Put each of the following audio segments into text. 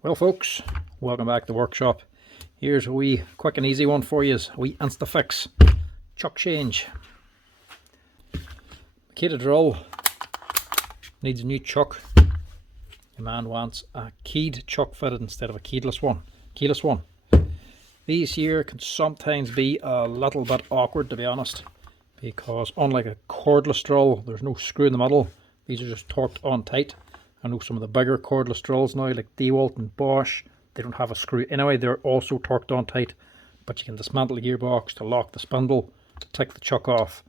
Well folks, welcome back to the workshop. Here's a wee quick and easy one for you, a wee instafix chuck change. Makita drill needs a new chuck. Your man wants a keyed chuck fitted instead of a keyless one. These here can sometimes be a little bit awkward, to be honest, because unlike a cordless drill, there's no screw in the middle. These are just torqued on tight. I know some of the bigger cordless drills now, like DeWalt and Bosch, they don't have a screw anyway. They're also torqued on tight, but you can dismantle the gearbox to lock the spindle to take the chuck off.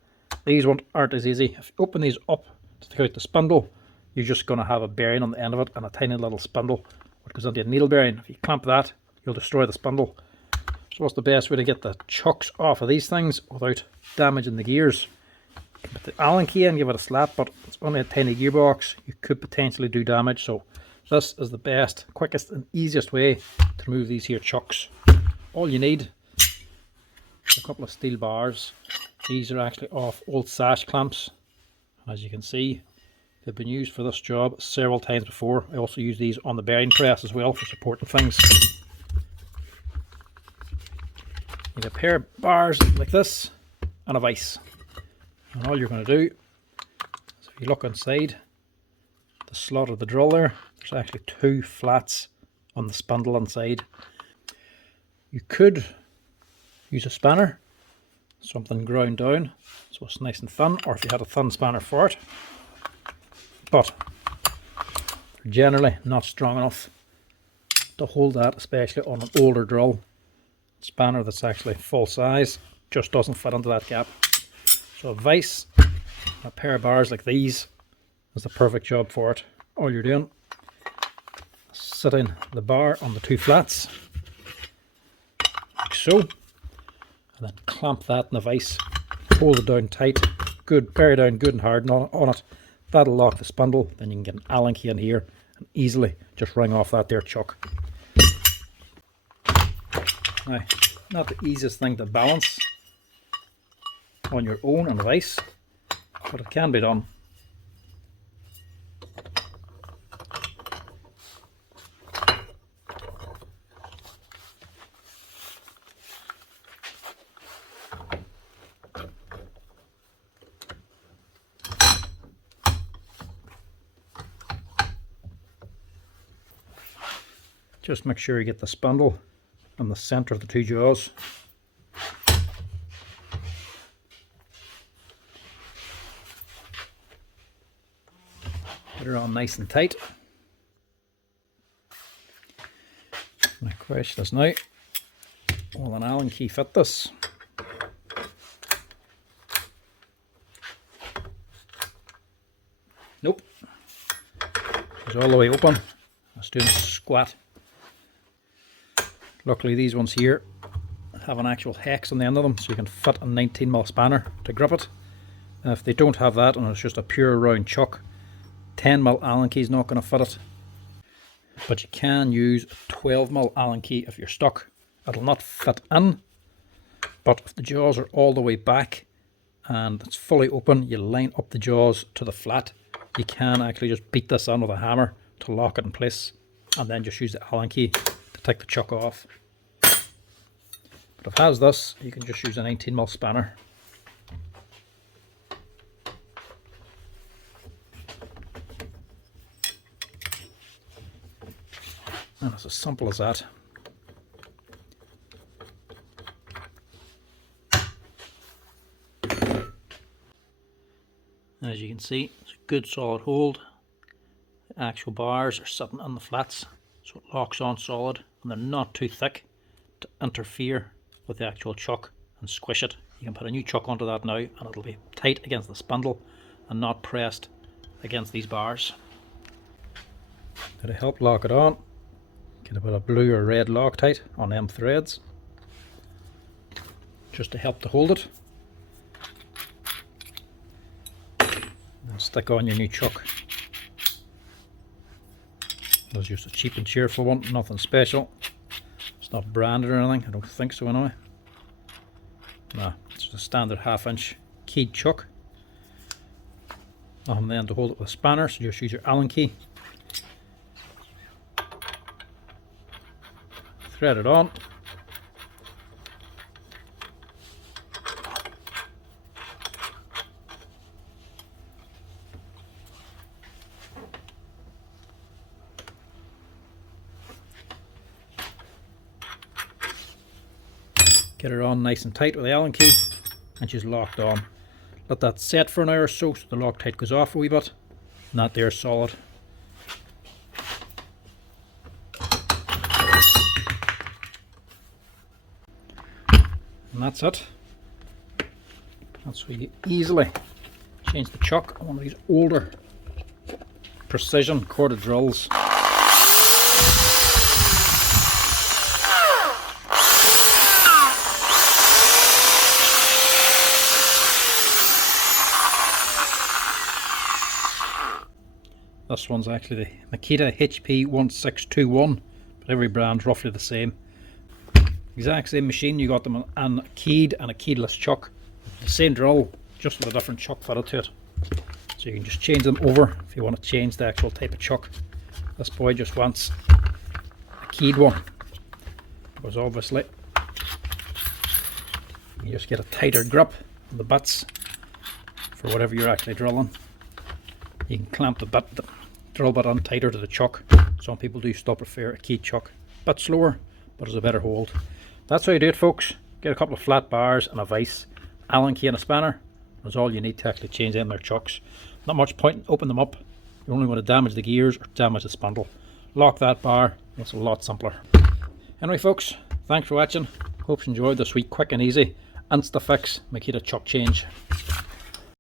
These ones aren't as easy. If you open these up to take out the spindle, you're just going to have a bearing on the end of it and a tiny little spindle which goes into a needle bearing. If you clamp that, you'll destroy the spindle. So what's the best way to get the chucks off of these things without damaging the gears? Put the Allen key in, give it a slap, but it's only a tiny gearbox. You could potentially do damage, so this is the best, quickest and easiest way to remove these here chucks. All you need is a couple of steel bars. These are actually off old sash clamps. As you can see, they've been used for this job several times before. I also use these on the bearing press as well for supporting things. You have a pair of bars like this and a vise. And all you're going to do is, if you look inside the slot of the drill there's actually two flats on the spindle inside. You could use a spanner, something ground down so it's nice and thin, or if you had a thin spanner for it, but they're generally not strong enough to hold that, especially on an older drill. Spanner that's actually full size just doesn't fit into that gap. So a vise, a pair of bars like these is the perfect job for it. All you're doing is sitting the bar on the two flats, like so, and then clamp that in the vise, hold it down tight, good, bear down good and hard on it. That'll lock the spindle. Then you can get an Allen key in here and easily just wring off that there chuck. Now, not the easiest thing to balance on your own on the vise, but it can be done. Just make sure you get the spindle in the center of the two jaws. Get it on nice and tight. My question is now, will an Allen key fit this? Nope. It's all the way open. It's doing a squat. Luckily these ones here have an actual hex on the end of them, so you can fit a 19mm spanner to grip it. And if they don't have that and it's just a pure round chuck, 10mm Allen key is not going to fit it. But you can use a 12mm Allen key if you're stuck. It'll not fit in, but if the jaws are all the way back and it's fully open, you line up the jaws to the flat, you can actually just beat this in with a hammer to lock it in place, and then just use the Allen key to take the chuck off. But if it has this, you can just use a 19mm spanner. And it's as simple as that. As you can see, it's a good solid hold. The actual bars are sitting on the flats, so it locks on solid, and they're not too thick to interfere with the actual chuck and squish it. You can put a new chuck onto that now and it'll be tight against the spindle and not pressed against these bars. Now, to help lock it on, get a bit of blue or red Loctite on them threads just to help to hold it. And stick on your new chuck. That's just a cheap and cheerful one, nothing special. It's not branded or anything, I don't think so anyway. Nah, it's just a standard 1/2" keyed chuck. Nothing then to hold it with a spanner, so just use your Allen key. thread it on. Get her on nice and tight with the Allen key, and she's locked on. Let that set for an hour or so the Loctite goes off a wee bit, and that there's solid. And that's it. That's where you easily change the chuck on one of these older precision corded drills. This one's actually the Makita HP1621, but every brand's roughly the same. Exact same machine, you got them on a keyed and a keyless chuck. The same drill, just with a different chuck fitted to it. So you can just change them over if you want to change the actual type of chuck. This boy just wants a keyed one, because obviously you just get a tighter grip on the bits for whatever you're actually drilling. You can clamp the drill bit on tighter to the chuck. Some people do still prefer a keyed chuck. A bit slower, but it's a better hold. That's how you do it, folks. Get a couple of flat bars and a vise, Allen key and a spanner. That's all you need to actually change in their chucks. Not much point in opening them up. You're only going to damage the gears or damage the spindle. Lock that bar. It's a lot simpler. Anyway, folks, thanks for watching. Hope you enjoyed this week quick and easy instafix Makita chuck change.